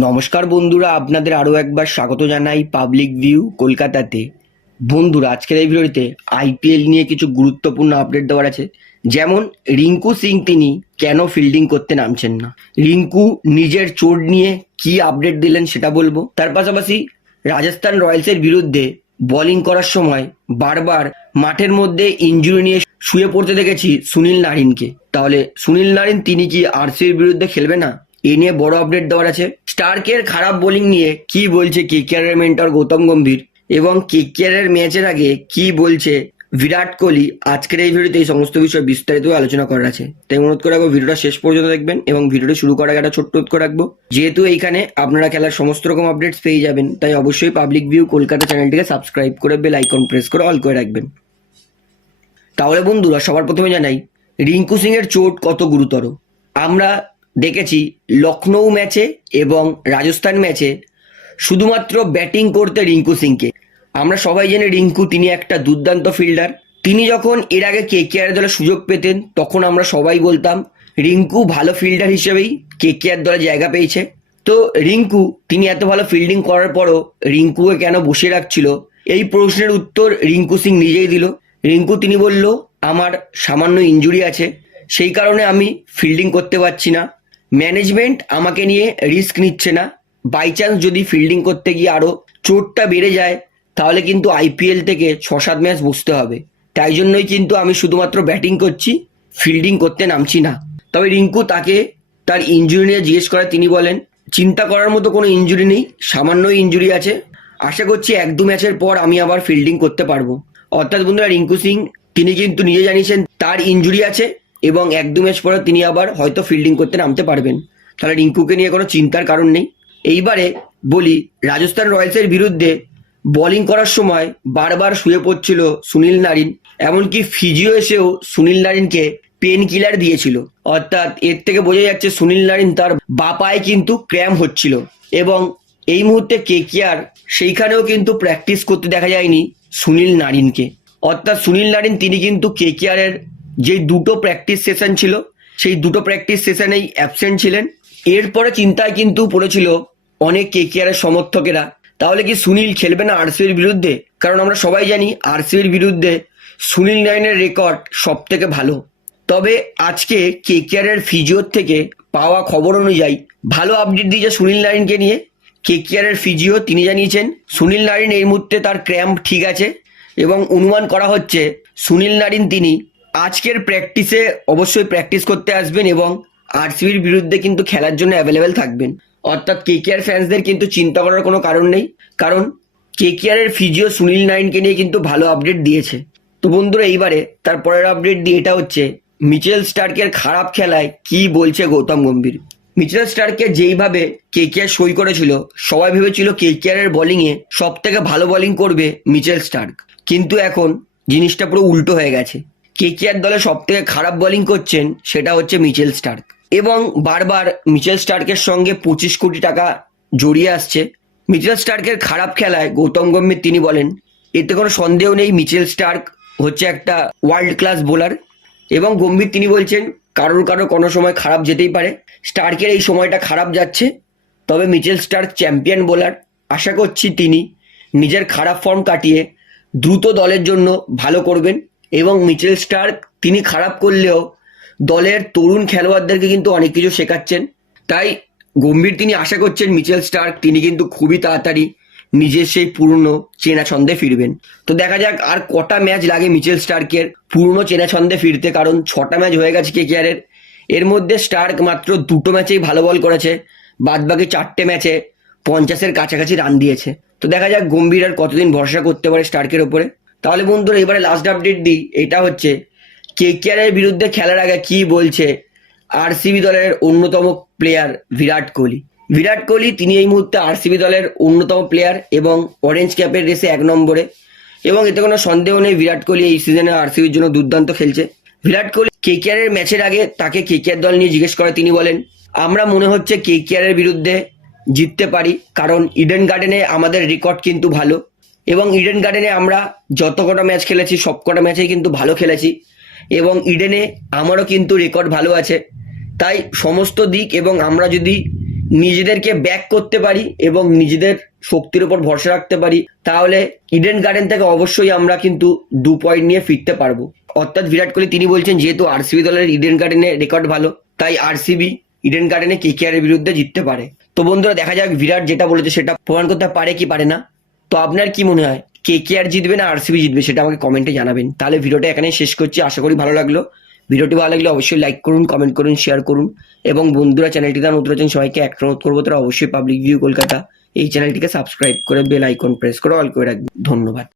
নমস্কার বন্ধুরা, আপনাদের আরও একবার স্বাগত জানাই পাবলিক ভিউ কলকাতাতে। বন্ধুরা, আজকের এই ভিডিওতে আইপিএল নিয়ে কিছু গুরুত্বপূর্ণ আপডেট দেওয়ার আছে। যেমন, রিঙ্কু সিং তিনি কেন ফিল্ডিং করতে নামছেন না? রিঙ্কু নিজের চোট নিয়ে কি আপডেট দিলেন সেটা বলব। তার পাশাপাশি রাজস্থান রয়্যালসের বিরুদ্ধে বোলিং করার সময় বারবার মাঠের মধ্যে ইঞ্জুরি নিয়ে শুয়ে পড়তে দেখেছি সুনীল নারিনকে। তাহলে সুনীল নারিন, তিনি কি আরসির বিরুদ্ধে খেলবে না? এ নিয়ে বড় আপডেট দেওয়ার আছে। স্টার্কের খারাপ বোলিং নিয়ে কি বলছে কেকেআর এর মেন্টর গৌতম গম্ভীর? এবং কেকেআর এর ম্যাচের আগে কি বলছে বিরাট কোহলি? আজকের এই ভিডিওতে এই সমস্ত বিষয়ে বিস্তারিত আলোচনা করার আছে। তাই অনুরোধ করে রাখব, ভিডিওটা শেষ পর্যন্ত দেখবেন এবং ভিডিওটি শুরু করার আগে একটা ছোট্ট অনুরোধ করে রাখব। যেহেতু এইখানে আপনারা খেলার সমস্ত রকম আপডেটস পেয়ে যাবেন, তাই অবশ্যই পাবলিক ভিউ কলকাতা চ্যানেলটিকে সাবস্ক্রাইব করে বেল আইকন প্রেস করে অল করে রাখবেন। তাহলে বন্ধুরা, সবার প্রথমে জানাই, রিঙ্কু সিং এর চোট কত গুরুতর? আমরা দেখেছি লখনৌ ম্যাচে এবং রাজস্থান ম্যাচে শুধুমাত্র ব্যাটিং করতে রিঙ্কু সিংকে। আমরা সবাই জানি রিঙ্কু তিনি একটা দুর্দান্ত ফিল্ডার। তিনি যখন এর আগে কে কে আর দলে সুযোগ পেতেন, তখন আমরা সবাই বলতাম, রিঙ্কু ভালো ফিল্ডার হিসেবেই কে কে আর দলে জায়গা পেয়েছে। তো রিঙ্কু, তিনি এত ভালো ফিল্ডিং করার পরও রিঙ্কুকে কেন বসে রাখছিল? এই প্রশ্নের উত্তর রিঙ্কু সিং নিজেই দিল। রিঙ্কু তিনি বলল, আমার সামান্য ইঞ্জুরি আছে, সেই কারণে আমি ফিল্ডিং করতে পারছি না। ম্যানেজমেন্ট আমাকে নিয়ে রিস্ক নিচ্ছে না। বাই চান্স যদি ফিল্ডিং করতে গিয়ে আরও চোটটা বেড়ে যায়, তাহলে কিন্তু আইপিএল থেকে ছ সাত ম্যাচ বসতে হবে। তাই জন্যই কিন্তু আমি শুধুমাত্র ব্যাটিং করছি ফিল্ডিং করতে নামছি না। তবে রিঙ্কু তাকে তার ইঞ্জুরি নিয়ে জিজ্ঞেস করে, তিনি বলেন, চিন্তা করার মতো কোনো ইঞ্জুরি নেই সামান্য ইঞ্জুরি আছে। আশা করছি এক দু ম্যাচের পর আমি আবার ফিল্ডিং করতে পারব। অর্থাৎ বন্ধুরা, রিঙ্কু সিং, তিনি কিন্তু নিজে জানিয়েছেন, তার ইঞ্জুরি আছে এবং এক দু ম্যাচ পরে তিনি আবার হয়তো ফিল্ডিং করতে নামতে পারবেন। তাহলে রিঙ্কুকে নিয়ে কোনো চিন্তার কারণ নেই। এইবারে বলি, রাজস্থান রয়্যালসের বিরুদ্ধে বোলিং করার সময় বারবার শুয়ে পড়ছিল সুনীল নারিন, এমনকি ফিজিও এসেও সুনীল নারিনকে পেন কিলার দিয়েছিল। অর্থাৎ এর থেকে বোঝা যাচ্ছে সুনীল নারিন তার বাপায় কিন্তু ক্র্যাম হচ্ছিল। এবং এই মুহূর্তে কে কেকিয়ার সেইখানেও কিন্তু প্র্যাকটিস করতে দেখা যায়নি সুনীল নারিনকে। অর্থাৎ সুনীল নারিন, তিনি কিন্তু কে কেকিয়ারের যে দুটো প্র্যাকটিস সেশন ছিল, সেই দুটো প্র্যাকটিস সেশনেই অ্যাবসেন্ট ছিলেন। এরপরে চিন্তায় কিন্তু পড়েছিল অনেক কে কেকিয়ারের সমর্থকেরা। তাহলে কি সুনীল খেলবে না আরসিবির বিরুদ্ধে? কারণ আমরা সবাই জানি আরসিবির বিরুদ্ধে সুনীল নারিনের রেকর্ড সব থেকে ভালো। তবে আজকে কে কেকিআরের ফিজিওর থেকে পাওয়া খবর অনুযায়ী ভালো আপডেট দিয়েছে সুনীল নারিনকে নিয়ে। কেকিআরের ফিজিও তিনি জানিয়েছেন, সুনীল নারিন এই মুহূর্তে তার ক্র্যাম্প ঠিক আছে এবং অনুমান করা হচ্ছে সুনীল নারিন তিনি আজকের প্র্যাকটিসে অবশ্যই প্র্যাকটিস করতে আসবেন এবং আরসিবির বিরুদ্ধে কিন্তু খেলার জন্য অ্যাভেলেবেল থাকবেন। অর্থাৎ কেকেআর ফ্যান্সদের কিন্তু চিন্তা করার কোনো কারণ নেই। কারণ কেকেআরের ফিজিও সুনীল নারিনকে নিয়ে কিন্তু ভালো আপডেট দিয়েছে। তো বন্ধুরা, এইবারে তার পরের আপডেট দিয়ে এটা হচ্ছে, মিচেল স্টার্কের খারাপ খেলায় কি বলছে গৌতম গম্ভীর? মিচেল স্টার্কে যেইভাবে কেকেআর সই করেছিল, সবাই ভেবেছিল কেকেআর এর বোলিংয়ে সব থেকে ভালো বোলিং করবে মিচেল স্টার্ক। কিন্তু এখন জিনিসটা পুরো উল্টো হয়ে গেছে। কেকেআর দলে সব থেকে খারাপ বোলিং করছেন সেটা হচ্ছে মিচেল স্টার্ক। এবং বারবার মিচেল স্টার্কের সঙ্গে পঁচিশ কোটি টাকা জড়িয়ে আসছে। মিচেল স্টার্কের খারাপ খেলায় গৌতম গম্ভীর তিনি বলেন, এতে কোনো সন্দেহ নেই, মিচেল স্টার্ক হচ্ছে একটা ওয়ার্ল্ড ক্লাস বোলার এবং গম্ভীর তিনি বলছেন, কারোর কারও কোনো সময় খারাপ যেতেই পারে। স্টার্কের এই সময়টা খারাপ যাচ্ছে, তবে মিচেল স্টার্ক চ্যাম্পিয়ন বোলার আশা করছি তিনি নিজের খারাপ ফর্ম কাটিয়ে দ্রুত দলের জন্য ভালো করবেন। এবং মিচেল স্টার্ক তিনি খারাপ করলেও দলের তরুণ খেলোয়াড়দেরকে কিন্তু অনেক কিছু শেখাচ্ছেন। তাই গম্ভীর তিনি আশা করছেন মিচেল স্টার্ক তিনি কিন্তু খুবই তাড়াতাড়ি নিজের সেই পুরনো চেনা ছন্দে ফিরবেন। তো দেখা যাক আর কটা ম্যাচ লাগে মিচেল স্টার্কের পুরনো চেনা ছন্দে ফিরতে, কারণ ছটা ম্যাচ হয়ে গেছে কেকেআরের। এর মধ্যে স্টার্ক মাত্র দুটো ম্যাচেই ভালো বল করেছে, বাদবাকি চারটে ম্যাচে পঞ্চাশের কাছাকাছি রান দিয়েছে। তো দেখা যাক গম্ভীর আর কতদিন ভরসা করতে পারে স্টার্কের ওপরে। তাহলে বন্ধুরা, এবারে লাস্ট আপডেট দিই। এটা হচ্ছে কে কেকেআরের বিরুদ্ধে খেলার আগে কি বলছে? আরসিবি দলের অন্যতম প্লেয়ার বিরাট কোহলি। বিরাট কোহলি, তিনি এই মুহূর্তে আরসিবি দলের অন্যতম প্লেয়ার এবং অরেঞ্জ ক্যাপের রেসে এক নম্বরে। এবং এতে কোনো সন্দেহ নেই, বিরাট কোহলি এই সিজনে আরসিবির জন্য দুর্দান্ত খেলছে। বিরাট কোহলি কেকেআরের ম্যাচের আগে তাকে কেকেআর দল নিয়ে জিজ্ঞেস করে, তিনি বলেন, আমরা মনে হচ্ছে কেকেআরের বিরুদ্ধে জিততে পারি, কারণ ইডেন গার্ডেনে আমাদের রেকর্ড কিন্তু ভালো। এবং ইডেন গার্ডেনে আমরা যত কটা ম্যাচ খেলেছি, সব কটা ম্যাচেই কিন্তু ভালো খেলেছি। এবং ইডেনে আমারও কিন্তু রেকর্ড ভালো আছে। তাই সমস্ত দিক এবং আমরা যদি নিজেদেরকে ব্যাক করতে পারি এবং নিজেদের শক্তির উপর ভরসা রাখতে পারি, তাহলে ইডেন গার্ডেন থেকে অবশ্যই আমরা কিন্তু দু পয়েন্ট নিয়ে ফিরতে পারব। অর্থাৎ বিরাট কোহলি তিনি বলছেন, যেহেতু আরসিবি দলের ইডেন গার্ডেনে রেকর্ড ভালো, তাই আরসিবি ইডেন গার্ডেনে কেকেআর এর বিরুদ্ধে জিততে পারে। তো বন্ধুরা, দেখা যাক বিরাট যেটা বলেছে সেটা প্রমাণ করতে পারে কি পারে না। তো আপনার কি মনে হয়? কে কে আর জিতবে না আরসিবি জিতবে সেটা আমাকে কমেন্টে জানাবেন। তাহলে ভিডিওটা এখানে শেষ করছি। আশা করি ভালো লাগল। ভিডিওটি ভালো লাগলে অবশ্যই লাইক করুন কমেন্ট করুন শেয়ার করুন। এবং বন্ধুরা চ্যানেলটি তার নতুন আছেন, সবাইকে এক অনুরোধ করব। তারা অবশ্যই পাবলিক ভিউ কলকাতা। এই চ্যানেলটিকে সাবস্ক্রাইব করে বেল আইকন প্রেস করে অল করে রাখবেন। ধন্যবাদ।